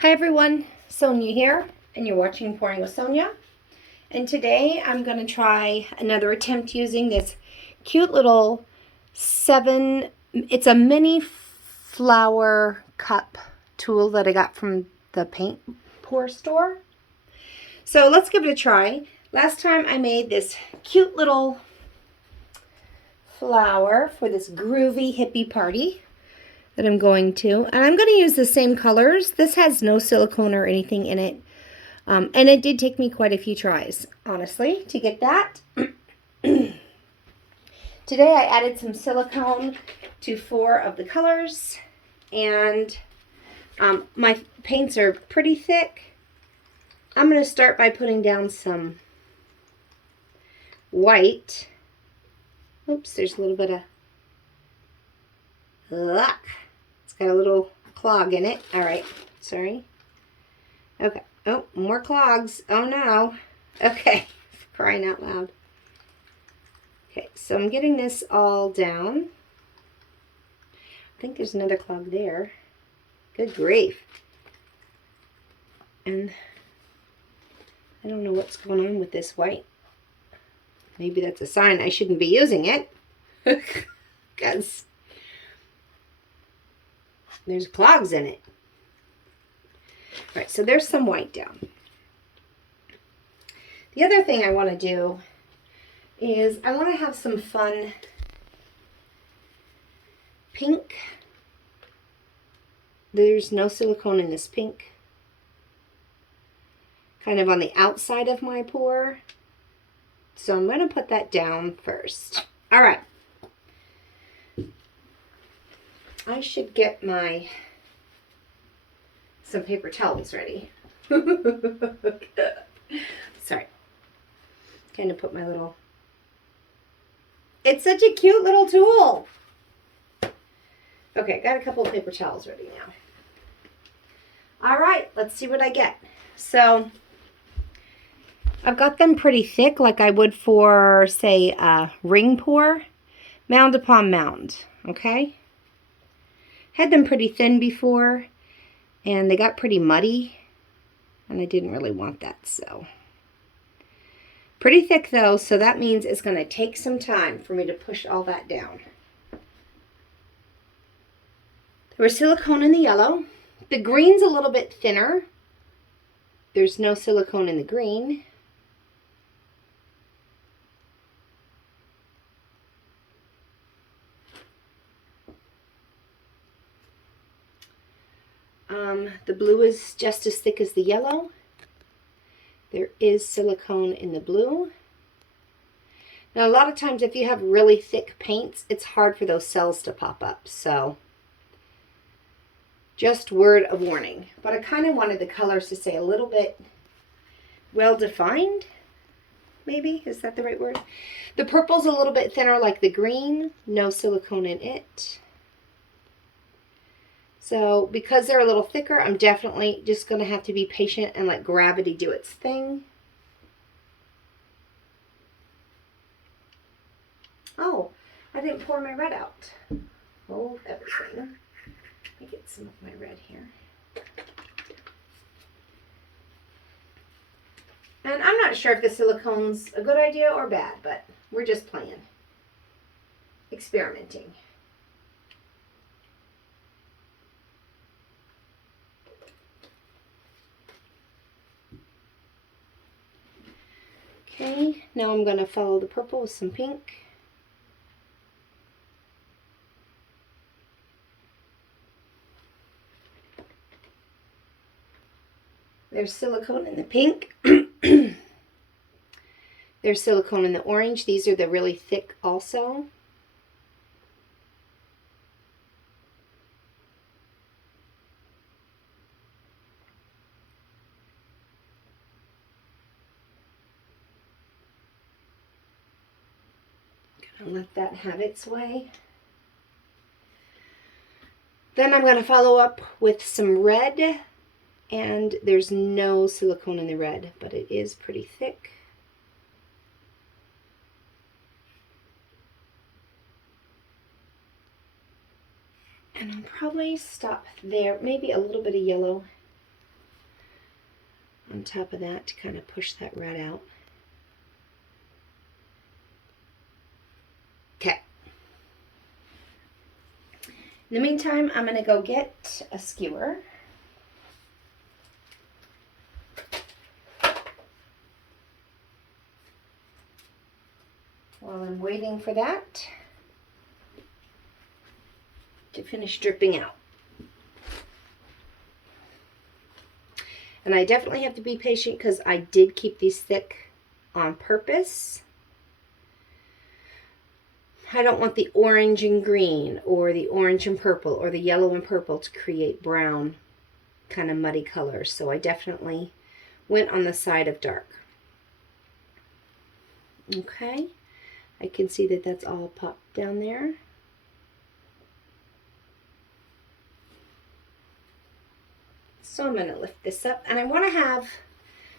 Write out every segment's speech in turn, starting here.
Hi everyone, Sonia here, and you're watching Pouring with Sonia. And today I'm going to try another attempt using this cute little it's a mini flower cup tool that I got from the paint pour store. So let's give it a try. Last time I made this cute little flower for this groovy hippie party that I'm going to. And I'm going to use the same colors. This has no silicone or anything in it. And it did take me quite a few tries, honestly, to get that. Today I added some silicone to 4 of the colors. And my paints are pretty thick. I'm going to start by putting down some white. Oops, there's a little bit of luck. It's got a little clog in it. All right, sorry. Okay. Oh, more clogs. Oh no. Okay, for crying out loud. Okay, so I'm getting this all down. I think there's another clog there. Good grief. And I don't know what's going on with this white. Maybe that's a sign I shouldn't be using it. Because there's clogs in it. All right, so there's some white down. The other thing I want to do is I want to have some fun pink. There's no silicone in this pink. Kind of on the outside of my pour. So I'm going to put that down first. All right. I should get some paper towels ready. Sorry. Kind of put my little... It's such a cute little tool. Okay, got a couple of paper towels ready now. All right, let's see what I get. So I've got them pretty thick, like I would for, say, a ring pour, mound upon mound, okay? Had them pretty thin before, and they got pretty muddy, and I didn't really want that, so. Pretty thick, though, so that means it's going to take some time for me to push all that down. There was silicone in the yellow. The green's a little bit thinner. There's no silicone in the green. The blue is just as thick as the yellow. There is silicone in the blue. Now, a lot of times if you have really thick paints, it's hard for those cells to pop up. So, just word of warning. But I kind of wanted the colors to stay a little bit well-defined. Maybe, is that the right word? The purple's a little bit thinner like the green. No silicone in it. So because they're a little thicker, I'm definitely just going to have to be patient and let gravity do its thing. Oh, I didn't pour my red out. Oh, everything. Let me get some of my red here. And I'm not sure if the silicone's a good idea or bad, but we're just playing. Experimenting. Okay, now I'm going to follow the purple with some pink. There's silicone in the pink. There's silicone in the orange. These are the really thick also. Gonna let that have its way. Then I'm going to follow up with some red. And there's no silicone in the red, but it is pretty thick. And I'll probably stop there. Maybe a little bit of yellow on top of that to kind of push that red out. Okay. In the meantime, I'm going to go get a skewer. While I'm waiting for that to finish dripping out. And I definitely have to be patient because I did keep these thick on purpose. I don't want the orange and green or the orange and purple or the yellow and purple to create brown kind of muddy colors. So I definitely went on the side of dark. Okay, I can see that that's all popped down there. So I'm going to lift this up, and I want to have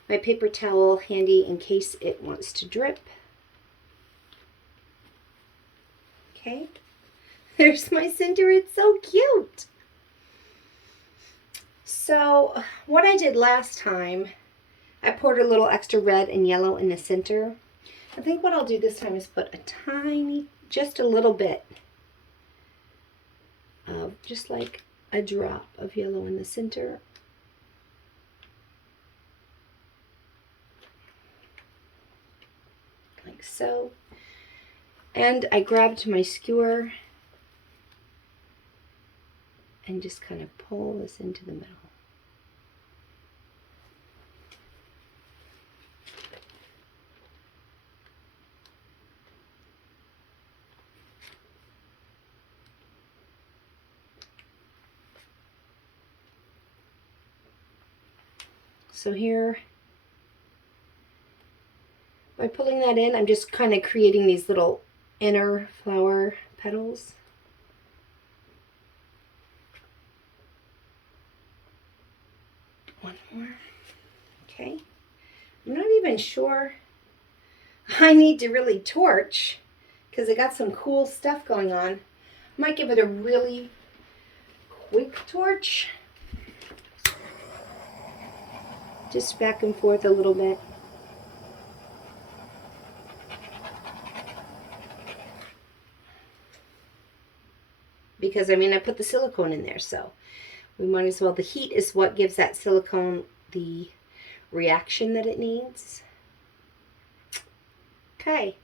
my paper towel handy in case it wants to drip. Okay, there's my cinder. It's so cute. So what I did last time, I poured a little extra red and yellow in the center. I think what I'll do this time is put a tiny, just a little bit of, just like a drop of yellow in the center. Like so. And I grabbed my skewer and just kind of pull this into the middle. So here, by pulling that in, I'm just kind of creating these little inner flower petals. One more. Okay. I'm not even sure I need to really torch because I got some cool stuff going on. I might give it a really quick torch. Just back and forth a little bit. Because, I mean, I put the silicone in there, so we might as well. The heat is what gives that silicone the reaction that it needs. Okay.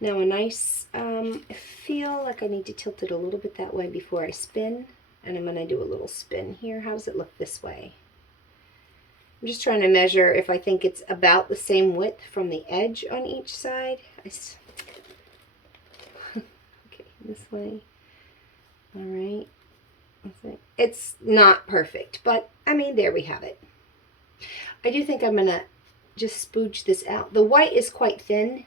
Now a nice, I feel like I need to tilt it a little bit that way before I spin. And I'm going to do a little spin here. How does it look this way? I'm just trying to measure if I think it's about the same width from the edge on each side. Okay, this way. All right. It's not perfect, but I mean, there we have it. I do think I'm going to just spooge this out. The white is quite thin.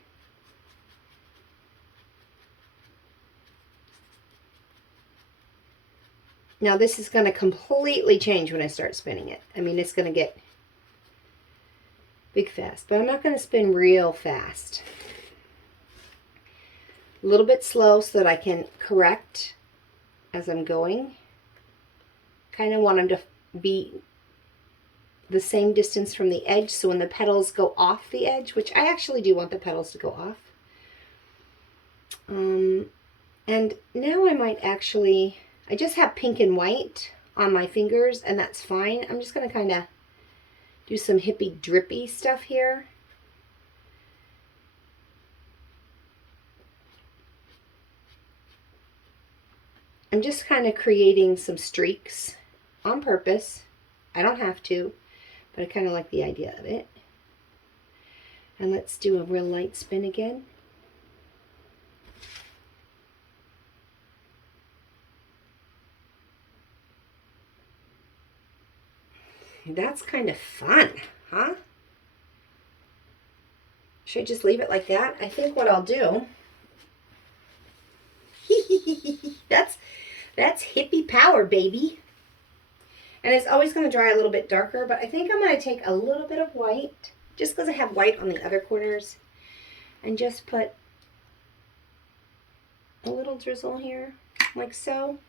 Now this is going to completely change when I start spinning it. I mean, it's going to get big fast, but I'm not going to spin real fast. A little bit slow so that I can correct as I'm going. Kind of want them to be the same distance from the edge, so when the petals go off the edge, which I actually do want the petals to go off. And now I might actually, I just have pink and white on my fingers, and that's fine. I'm just going to kind of do some hippie drippy stuff here. I'm just kind of creating some streaks on purpose. I don't have to, but I kind of like the idea of it. And let's do a real light spin again. That's kind of fun, huh? Should I just leave it like that? I think what I'll do, that's hippie power, baby. And it's always going to dry a little bit darker, but I think I'm going to take a little bit of white, just because I have white on the other corners, and just put a little drizzle here, like so.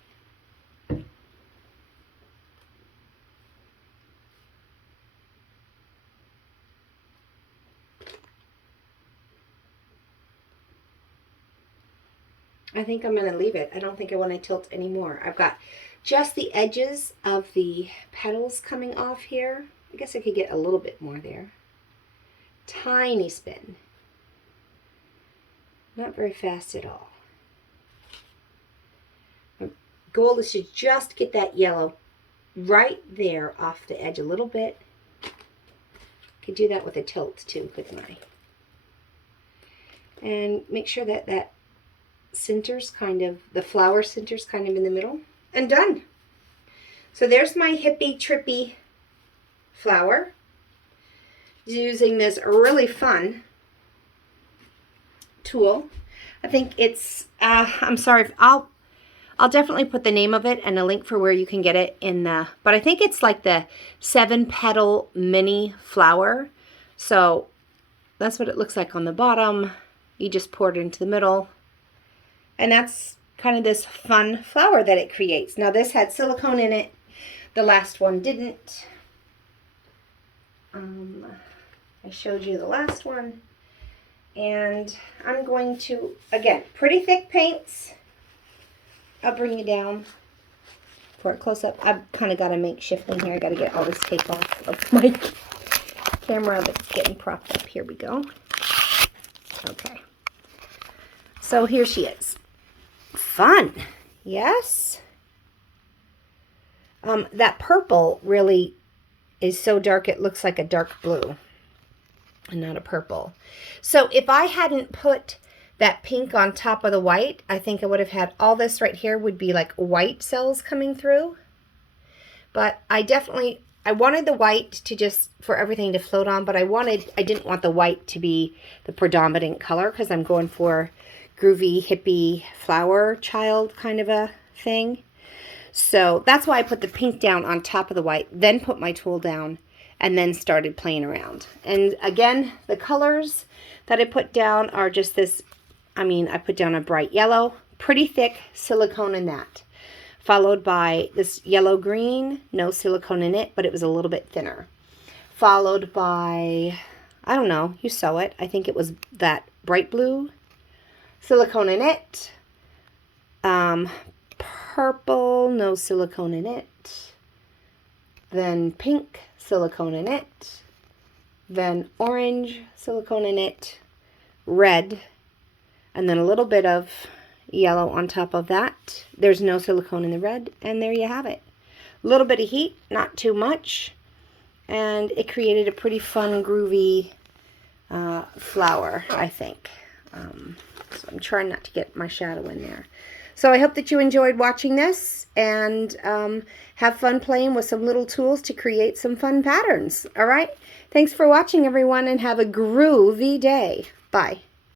I think I'm going to leave it. I don't think I want to tilt anymore. I've got just the edges of the petals coming off here. I guess I could get a little bit more there. Tiny spin. Not very fast at all. My goal is to just get that yellow right there off the edge a little bit. Could do that with a tilt too, couldn't I? And make sure that that centers kind of, the flower centers kind of in the middle. And done. So there's my hippie trippy flower. Using this really fun tool. I think it's, I'm sorry, I'll definitely put the name of it and a link for where you can get it in the, but I think it's like the 7-petal mini flower. So that's what it looks like on the bottom. You just pour it into the middle. And that's kind of this fun flower that it creates. Now this had silicone in it. The last one didn't. I showed you the last one. And I'm going to, again, pretty thick paints. I'll bring you down for a close-up. I've kind of got to make shifting here. I got to get all this tape off of my camera that's getting propped up. Here we go. Okay. So here she is. Fun. Yes? That purple really is so dark it looks like a dark blue and not a purple. So if I hadn't put that pink on top of the white, I think I would have had all this right here would be like white cells coming through. But I wanted the white to just, for everything to float on, but I didn't want the white to be the predominant color because I'm going for groovy, hippie, flower child kind of a thing. So that's why I put the pink down on top of the white, then put my tool down, and then started playing around. And again, the colors that I put down are just this, I put down a bright yellow, pretty thick silicone in that, followed by this yellow green, no silicone in it, but it was a little bit thinner. Followed by, I don't know, you saw it, I think it was that bright blue, silicone in it, purple, no silicone in it, then pink, silicone in it, then orange, silicone in it, red, and then a little bit of yellow on top of that. There's no silicone in the red, and there you have it. A little bit of heat, not too much, and it created a pretty fun, groovy flower, I think. So I'm trying not to get my shadow in there. So I hope that you enjoyed watching this and have fun playing with some little tools to create some fun patterns. All right? Thanks for watching, everyone, and have a groovy day. Bye.